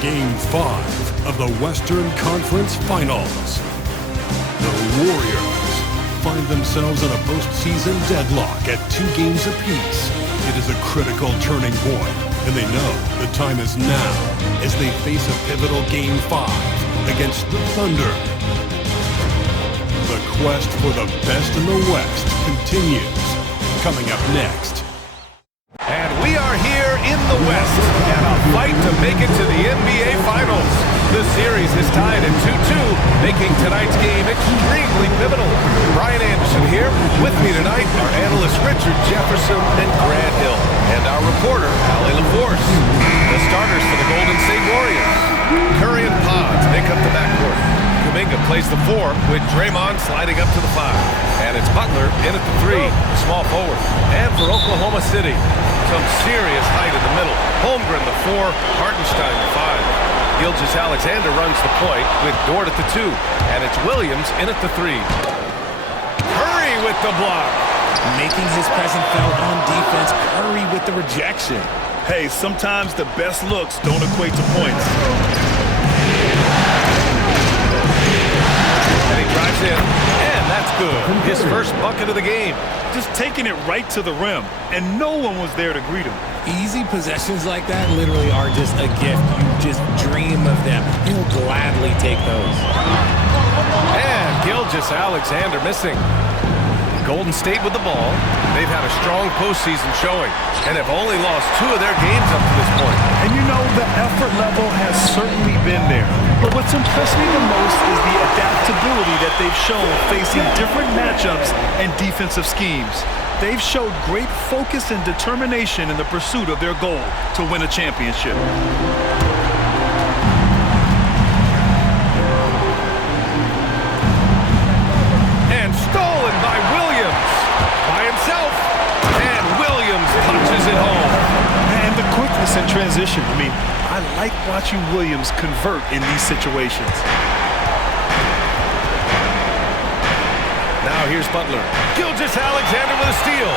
Game 5 of the Western Conference Finals. The Warriors find themselves in a postseason deadlock at 2 games apiece. It is a critical turning point, and they know the time is now as they face a pivotal Game 5 against the Thunder. The quest for the best in the West continues. Coming up next. And we are here in the West, and a fight to make it to the NBA Finals. The series is tied at 2-2, making tonight's game extremely pivotal. Brian Anderson here. With me tonight are analysts Richard Jefferson and Grant Hill, and our reporter, Allie LaForce. The starters for the Golden State Warriors. Curry and Pods make up the backcourt. Kuminga plays the 4, with Draymond sliding up to the 5. And it's Butler in at the 3, small forward. And for Oklahoma City, some serious height in the middle. Holmgren the 4, Hartenstein the 5. Gilgeous-Alexander runs the point with Dort at the 2. And it's Williams in at the 3. Curry with the block. Making his presence felt on defense. Curry with the rejection. Hey, sometimes the best looks don't equate to points. And he drives in, and that's good. His first bucket of the game. Just taking it right to the rim, and no one was there to greet him. Easy possessions like that literally are just a gift. You just dream of them. He'll gladly take those. And Gilgeous-Alexander missing. Golden State with the ball. They've had a strong postseason showing and have only lost 2 of their games up to this point. And you know, the effort level has certainly been there. But what's impressed me the most is the adaptability that they've shown facing different matchups and defensive schemes. They've showed great focus and determination in the pursuit of their goal to win a championship. And stolen by Williams. By himself. And Williams punches it home. And the quickness in transition. I mean, I like watching Williams convert in these situations. Now here's Butler. Gilgeous-Alexander with a steal.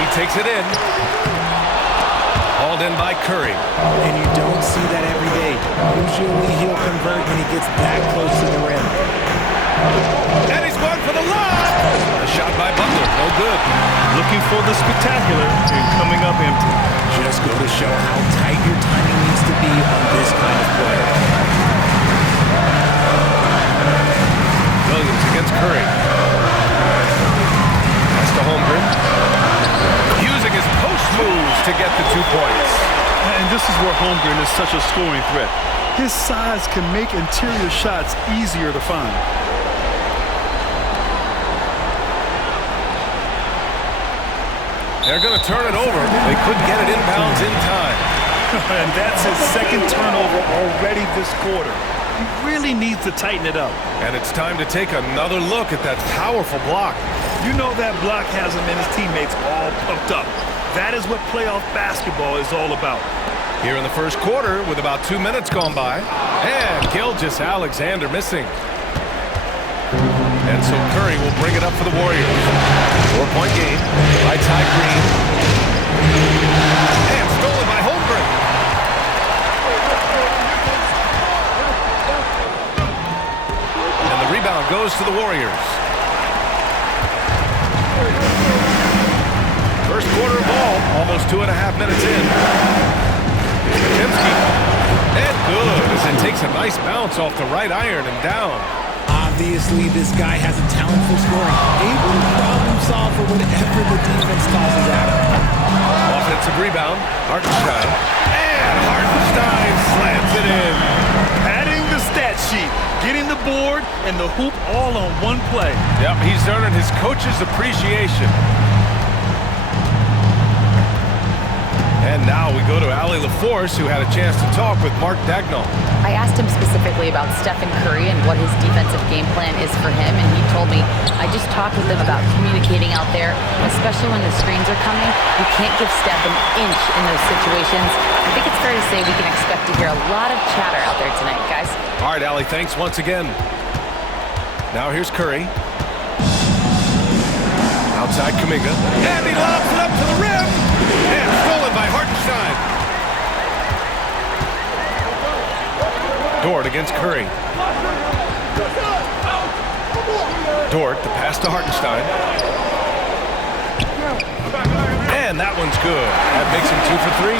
He takes it in. Hauled in by Curry. And you don't see that every day. Usually he'll convert when he gets that close to the rim. And he's going for the lob. A shot by Butler. No good. Looking for the spectacular and coming up empty. Just go to show how tight your timing needs to be on this kind of play. Williams against Curry. Pass to Holmgren. Using his post moves to get the 2 points. And this is where Holmgren is such a scoring threat. His size can make interior shots easier to find. They're going to turn it over. They couldn't get it inbounds in time. And that's his second turnover already this quarter. He really needs to tighten it up. And it's time to take another look at that powerful block. You know that block has him and his teammates all pumped up. That is what playoff basketball is all about. Here in the first quarter with about 2 minutes gone by. And Gilgeous-Alexander missing. And so Curry will bring it up for the Warriors. 4-point game by Ty Green. And stolen by Holmgren. And the rebound goes to the Warriors. First quarter of ball, almost 2.5 minutes in. Podziemski. And good as it takes a nice bounce off the right iron and down. Obviously, this guy has a talent for scoring. Able to problem solve for whatever the defense tosses at him. Offensive rebound, Hartenstein. And Hartenstein slams it in. Padding the stat sheet, getting the board and the hoop all on one play. Yep, he's earning his coach's appreciation. And now we go to Allie LaForce, who had a chance to talk with Mark Daigneault. I asked him specifically about Stephen Curry and what his defensive game plan is for him, and he told me, I just talked with him about communicating out there, especially when the screens are coming. You can't give Steph an inch in those situations. I think it's fair to say we can expect to hear a lot of chatter out there tonight, guys. All right, Allie, thanks once again. Now here's Curry. Outside Kuminga. And he lobs it up to the rim. And stolen by Hartenstein. Dort against Curry. Dort, the pass to Hartenstein. And that one's good. That makes him 2 for 3.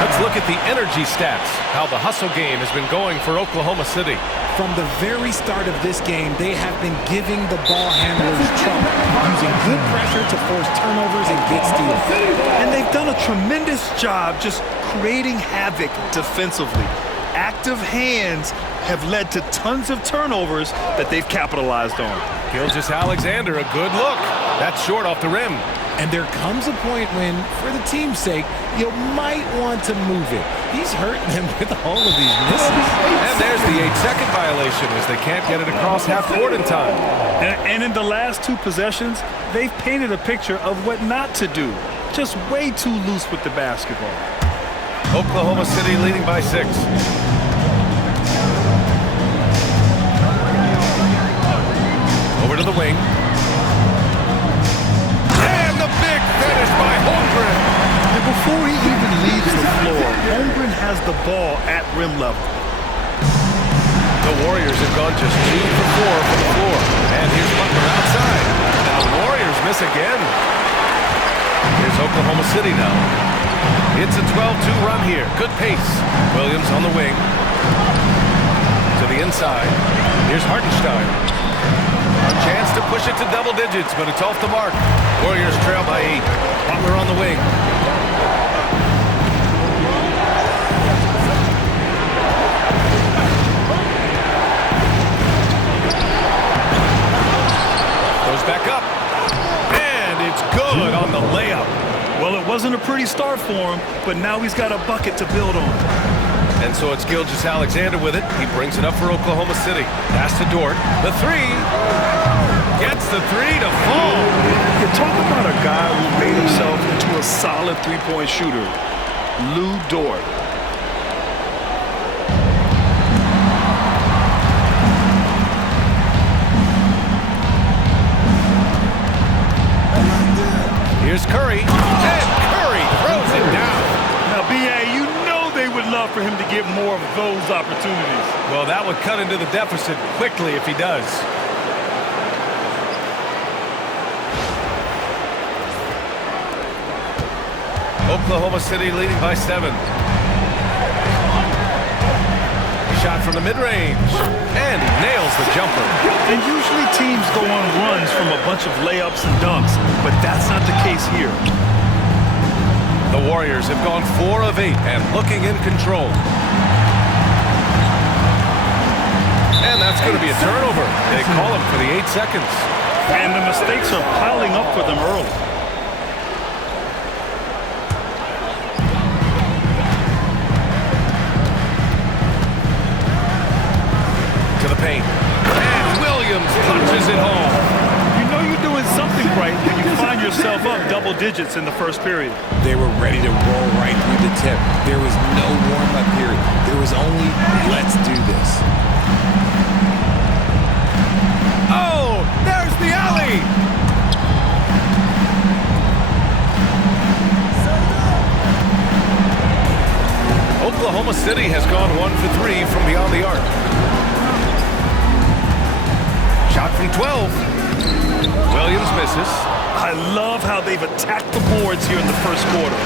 Let's look at the energy stats, how the hustle game has been going for Oklahoma City. From the very start of this game, they have been giving the ball handlers trouble, using good pressure to force turnovers and get steals. And they've done a tremendous job just creating havoc defensively. Active hands have led to tons of turnovers that they've capitalized on. Gilgeous-Alexander, a good look. That's short off the rim. And there comes a point when, for the team's sake, you might want to move it. He's hurting them with all of these misses. And there's the 8-second violation as they can't get it across half court in time. And in the last 2 possessions, they've painted a picture of what not to do. Just way too loose with the basketball. Oklahoma City leading by 6. Over to the wing. And the big finish by Holmgren. And before he even leaves the floor, Holmgren has the ball at rim level. The Warriors have gone just 2 for 4 from the floor. And here's Butler outside. And the Warriors miss again. Here's Oklahoma City now. It's a 12-2 run here. Good pace. Williams on the wing. To the inside. Here's Hartenstein. A chance to push it to double digits, but it's off the mark. Warriors trail by 8. Butler on the wing. Goes back up. And it's good on the layup. Well, it wasn't a pretty start for him, but now he's got a bucket to build on. And so it's Gilgeous-Alexander with it. He brings it up for Oklahoma City. Pass to Dort. The 3. Gets the 3 to fall. You talk about a guy who made himself into a solid three-point shooter. Lu Dort. Here's Curry. And Curry throws it down. Now, B.A., you know they would love for him to get more of those opportunities. Well, that would cut into the deficit quickly if he does. Oklahoma City leading by 7. Shot from the mid-range. And he nails the jumper. And usually teams go on runs from a bunch of layups and dunks, but that's not the case here. The Warriors have gone 4 of 8 and looking in control. And that's going to be a turnover. They call him for the 8 seconds. And the mistakes are piling up for them early. To the paint. And Williams punches it home. You know you're doing something right when you find yourself up double digits in the first period. They were ready to roll right through the tip. There was no warm-up period. There was only, let's do this. Oh, there's the alley. Oklahoma City has gone 1 for 3 from beyond the arc. Shot from 12. Williams misses. I love how they've attacked the boards here in the first quarter.